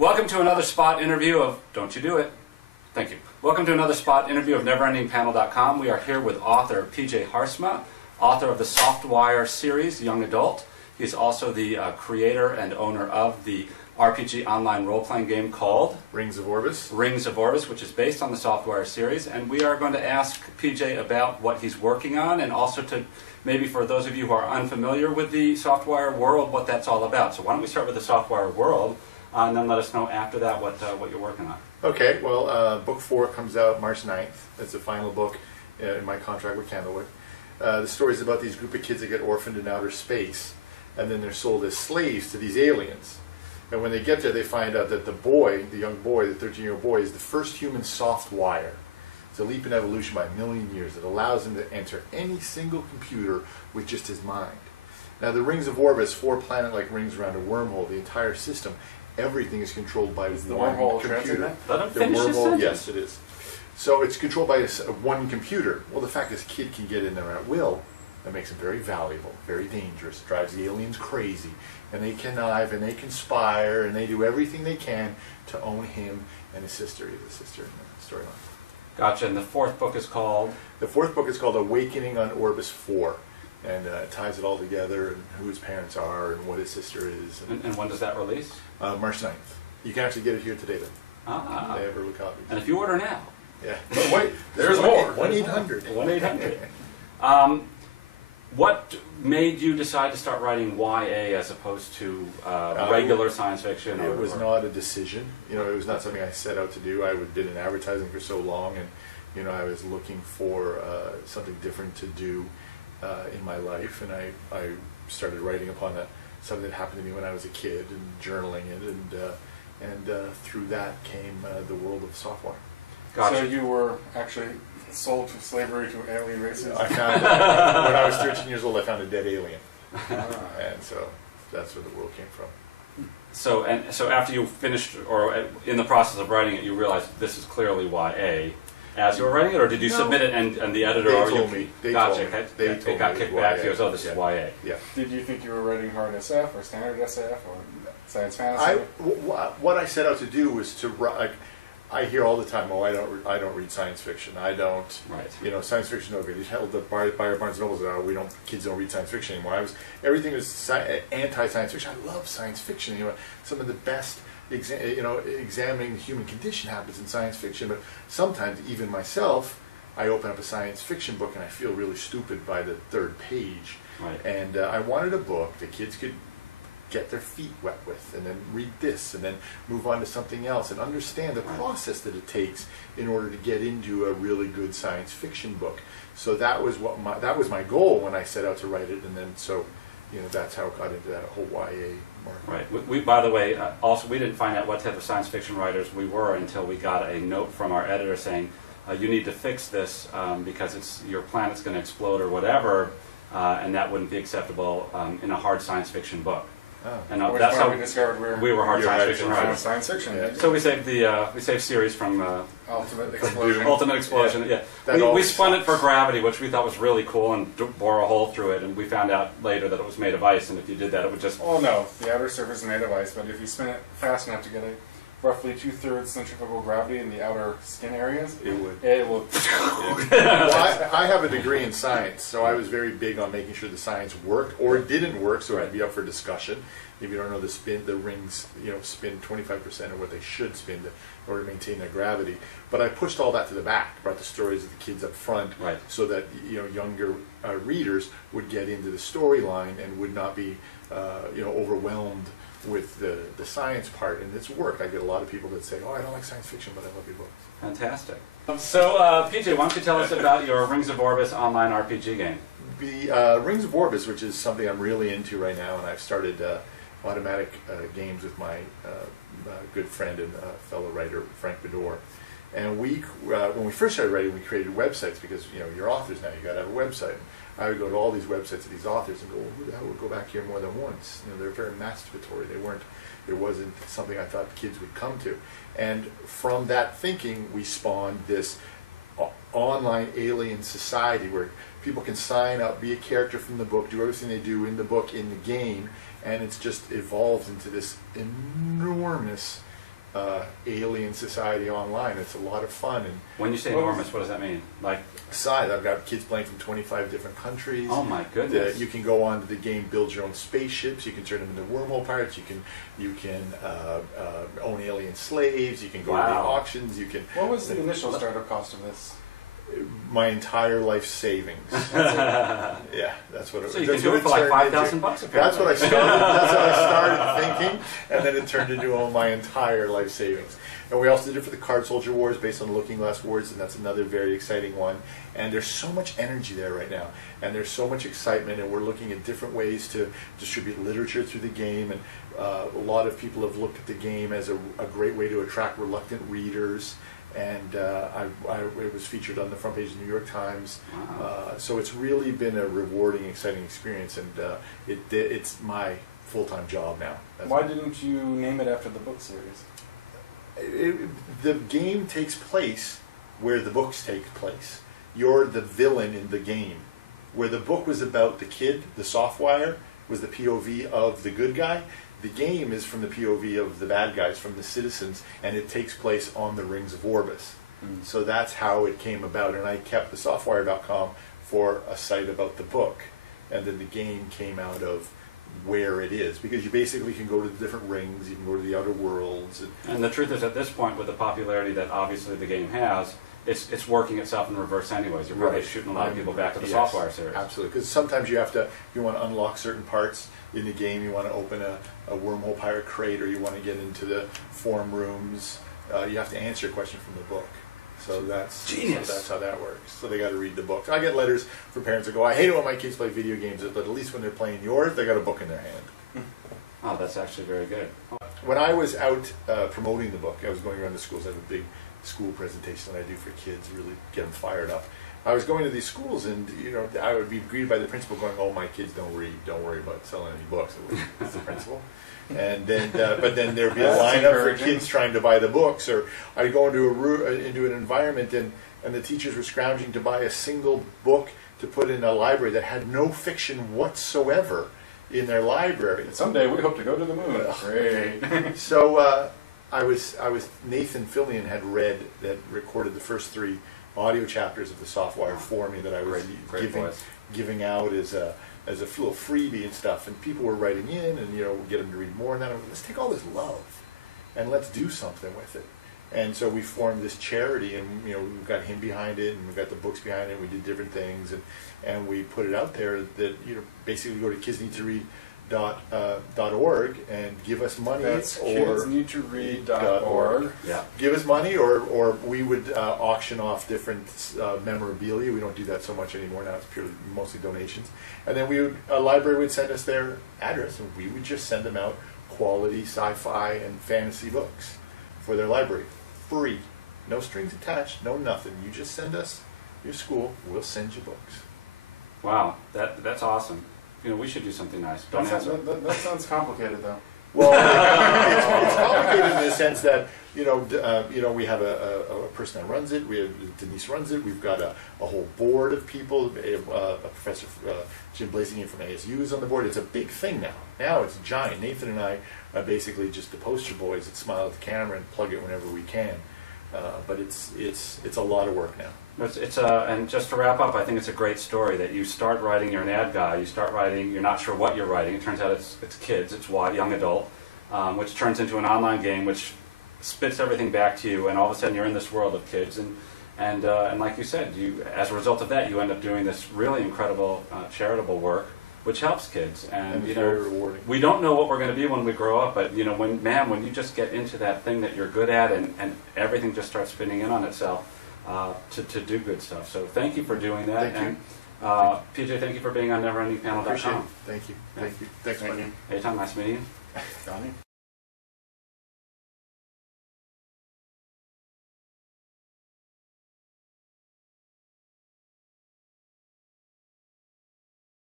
Welcome to another spot interview of Don't You Do It. Thank you. Welcome to another spot interview of NeverEndingPanel.com. We are here with author PJ Haarsma, author of the Softwire series, Young Adult. He's also the creator and owner of the RPG online role-playing game called Rings of Orbis. Rings of Orbis, which is based on the Softwire series. And we are going to ask PJ about what he's working on, and also to maybe for those of you who are unfamiliar with the Softwire world, what that's all about. So why don't we start with the Softwire world, and then let us know after that what you're working on. Okay, well, book 4 comes out March 9th. That's the final book in my contract with Candlewood. The story is about these group of kids that get orphaned in outer space, and then they're sold as slaves to these aliens. And when they get there, they find out that the boy, the young boy, the 13-year-old boy, is the first human Softwire. It's a leap in evolution by 1,000,000 years that allows him to enter any single computer with just his mind. Now, the Rings of Orbis, 4 planet-like rings around a wormhole, the entire system, everything is controlled by one computer. Let him finish his sentence. Yes, it is. So it's controlled by one computer. Well, the fact this kid can get in there at will, that makes him very valuable, very dangerous, drives the aliens crazy, and they connive and they conspire and they do everything they can to own him and his sister. He's a sister in the storyline. Gotcha. And the 4th book is called? The 4th book is called Awakening on Orbis 4. And it ties it all together, and who his parents are, and what his sister is. And when does that release? March 9th. You can actually get it here today, then. Ah. They have early copies. And if you order now. Yeah. But wait, there's more. 1-800. 1-800. What made you decide to start writing YA as opposed to regular science fiction? It was not a decision. You know, it was not something I set out to do. I had been in advertising for so long, and you know, I was looking for something different to do in my life, and I started writing upon something that happened to me when I was a kid, and journaling it, and through that came the world of Softwire. Gotcha. So you were actually sold to slavery to alien races? I found when I was 13 years old, I found a dead alien, and so that's where the world came from. So after you finished, or in the process of writing it, you realized this is clearly YA. As you were writing it, or did you submit it and the editor? They told me. It got kicked back to you. So this is YA. Yeah. Did you think you were writing hard SF or standard SF or science fantasy? What I set out to do was to write. I hear all the time, "Oh, I don't read science fiction. I don't." Right. You know, science fiction no good. You held the Barnes and Nobles. Oh, kids don't read science fiction anymore. Everything was anti-science fiction. I love science fiction. You know, some of the best. Examining the human condition happens in science fiction, but sometimes, even myself, I open up a science fiction book and I feel really stupid by the 3rd page. Right. And I wanted a book that kids could get their feet wet with, and then read this, and then move on to something else, and understand the process that it takes in order to get into a really good science fiction book. So that was my goal when I set out to write it, and then that's how it got into that whole YA. Right. We, by the way, also we didn't find out what type of science fiction writers we were until we got a note from our editor saying, you need to fix this because your planet's going to explode or whatever, and that wouldn't be acceptable in a hard science fiction book. Oh. And that's how we discovered we were hard science fiction writers. Science fiction. Yeah. So we saved series from Ultimate Explosion. Ultimate Explosion. Yeah. We spun it for Gravity, which we thought was really cool, and bore a hole through it. And we found out later that it was made of ice, and if you did that, it would just. Oh no, the outer surface is made of ice, but if you spin it fast enough to get a roughly 2/3 centrifugal gravity in the outer skin areas, it would. It will. Well, I have a degree in science, so I was very big on making sure the science worked or didn't work, so it'd be up for discussion. If you don't know the rings, spin 25% of what they should spin in order to maintain their gravity. But I pushed all that to the back, brought the stories of the kids up front, so that younger readers would get into the storyline and would not be overwhelmed with the science part, and it's worked. I get a lot of people that say, "Oh, I don't like science fiction, but I love your book." Fantastic. So, PJ, why don't you tell us about your Rings of Orbis online RPG game? The Rings of Orbis, which is something I'm really into right now, and I've started automatic games with my good friend and fellow writer, Frank Bedore. And when we first started writing, we created websites because you're authors now. You got to have a website. I would go to all these websites of these authors and go, well, who the hell would go back here more than once? They're very masturbatory. There wasn't something I thought kids would come to. And from that thinking, we spawned this online alien society where people can sign up, be a character from the book, do everything they do in the book, in the game, and it's just evolved into this enormous alien society online. It's a lot of fun. And When you say enormous, what does that mean? Like, size, I've got kids playing from 25 different countries. oh my goodness! You can go on to the game, build your own spaceships. You can turn them into wormhole pirates. You can own alien slaves. You can go to the auctions. You can. What was the initial startup cost of this? My entire life savings. Yeah, that's what it was. So you can do it for like $5,000 bucks. That's what I started. That's what I started thinking, and then it turned into my entire life savings. And we also did it for the Card Soldier Wars, based on the Looking Glass Wars, and that's another very exciting one. And there's so much energy there right now, and there's so much excitement, and we're looking at different ways to distribute literature through the game. And a lot of people have looked at the game as a great way to attract reluctant readers. And it was featured on the front page of the New York Times. Wow. So it's really been a rewarding, exciting experience, and it's my full-time job now. Why didn't you name it after the book series? The game takes place where the books take place. You're the villain in the game. Where the book was about the kid, the Softwire, was the POV of the good guy. The game is from the POV of the bad guys, from the citizens, and it takes place on the Rings of Orbis. So that's how it came about, and I kept the Softwire.com for a site about the book, and then the game came out of where it is, because you basically can go to the different rings, you can go to the outer worlds. And the truth is, at this point, with the popularity that obviously the game has, it's working itself in reverse anyways. You're probably shooting a lot of people back to the Softwire series. Absolutely, because sometimes you have to, you want to unlock certain parts in the game, you want to open a wormhole pirate crate, or you want to get into the form rooms, you have to answer a question from the book. So that's genius. So that's how that works. So they got to read the book. I get letters from parents that go, I hate it when my kids play video games, but at least when they're playing yours, they got a book in their hand. Oh, that's actually very good. When I was out promoting the book, I was going around the schools. I have a big school presentation that I do for kids, really get them fired up. I was going to these schools, and I would be greeted by the principal going, "Oh, my kids don't read. Don't worry about selling any books." It's the principal. And then, but then there'd be a lineup for kids trying to buy the books, or I'd go into an environment, and the teachers were scrounging to buy a single book to put in a library that had no fiction whatsoever in their library. Someday we hope to go to the moon. Great. So I was Nathan Fillion had recorded the first 3 audio chapters of the Softwire for me that I was giving out as a little freebie and stuff, and people were writing in, and get them to read more. And then let's take all this love and let's do something with it. And so we formed this charity, and we've got him behind it, and we've got the books behind it. We did different things, and we put it out there that basically go to kidsneedtoread.org and give us money. That's or kidsneedtoread.org. Yeah. Give us money, or we would auction off different memorabilia. We don't do that so much anymore now. It's mostly donations. And then a library would send us their address, and we would just send them out quality sci-fi and fantasy books for their library. Free. No strings attached, no nothing. You just send us your school, we'll send you books. Wow, that's awesome. We should do something nice. Don't answer. That sounds complicated, though. Well, it's complicated in the sense that we have a person that runs it. Denise runs it. We've got a whole board of people. A Professor Jim Blazingham from ASU is on the board. It's a big thing now. Now it's giant. Nathan and I are basically just the poster boys that smile at the camera and plug it whenever we can. But it's a lot of work now. And just to wrap up, I think it's a great story that you start writing. You're an ad guy. You start writing. You're not sure what you're writing. It turns out it's kids. It's young adult, which turns into an online game, which spits everything back to you. And all of a sudden, you're in this world of kids. And like you said, as a result of that, you end up doing this really incredible charitable work, which helps kids. And very rewarding. We don't know what we're going to be when we grow up, but when you just get into that thing that you're good at, and everything just starts spinning in on itself. To do good stuff. So thank you for doing that. Thank you. PJ, thank you for being on NeverEndingPanel.com. Appreciate it. Thank you. Thank you. Thanks, buddy. Anytime, nice meeting you. Johnny?